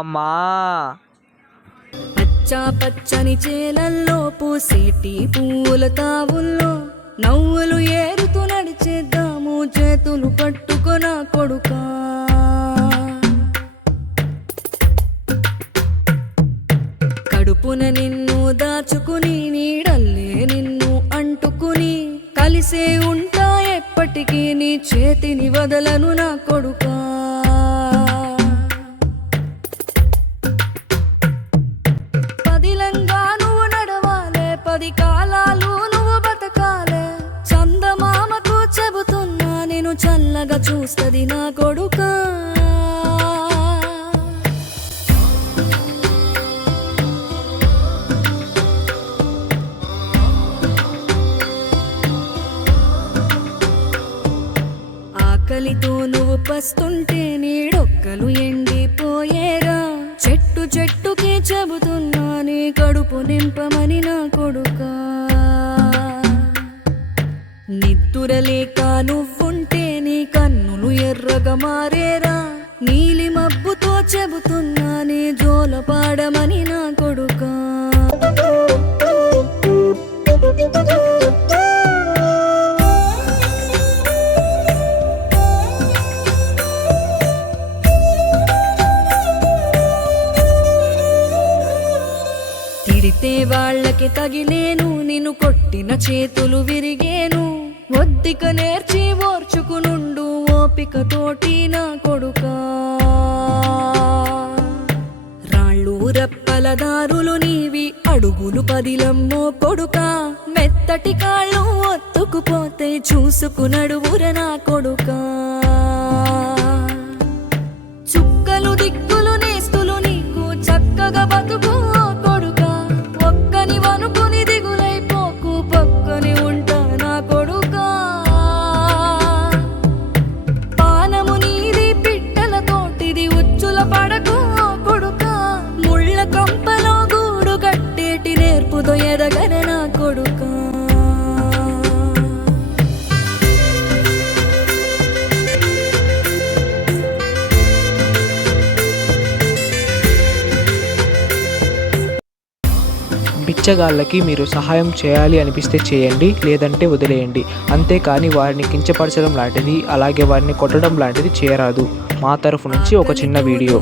అమ్మా పచ్చా పచ్చని చేలల్లో పూసేటి పూల తావుల్లో నవ్వులు ఏరుతూ నడిచేద్దాము చేతులు పట్టుకొన కొడుకా. కడుపున నిన్ను దాచుకుని నీడల్లే నిన్ను అంటుకుని కలిసే ఉంటా ఎప్పటికీ నీ చేతిని వదలను నా కొడుకా. పదిలంగా నువ్వు నడవాలే, 10 కాలాలు నువ్వు బతకాలే. చందమామకు చెబుతున్నా నేను చల్లగా చూస్తది నా కొడుకా. ఆకలితో నువ్వు పస్తుంటే నీడొక్కలు ఎండిపోయేరా. చెట్టు చెట్టుకి చెబుతున్నా నీ కడుపు నింపమని నా కొడుకా. నిద్దురలేక నువ్వుంటే నీ కన్నులు ఎర్రగా మారేరా. నీలి మబ్బుతో చెబుతున్నా నీ జోల పాడమని నా కొడుకా. తిడితే వాళ్ళకి తగిలేను, నిన్ను కొట్టిన చేతులు విరిగేను. ఒద్దిక నేర్చి ఓర్చుకునుండు ఓపికతోటి నా కొడుకా. రాళ్ళు రప్పల దారులు నీవి, అడుగులు పదిలమ్మో కొడుకా. మెత్తటి కాళ్ళు ఒత్తుకుపోతే చూసుకునడువుర నా కొడుకా. చుక్కలు దిక్కులు నేస్తులు నీకు చక్కగా బతుకు కొడుకా. ఒక్కని వనుకుని దిగులైపోకు, పక్కని ఉంటా నా కొడుకా. పానము నీది పిట్టల తోటిది, ఉచ్చుల పడకు కొడుకా. ముళ్ళ కంపలో గూడు కట్టేటి నేర్పుతో ఎదగన నా కొడుకా. బిచ్చగాళ్ళకి మీరు సహాయం చేయాలి అనిపిస్తే చేయండి, లేదంటే వదిలేయండి. అంతేకాని వారిని కించపరచడం లాంటిది, అలాగే వారిని కొట్టడం లాంటిది చేయరాదు. మా తరఫు నుంచి ఒక చిన్న వీడియో.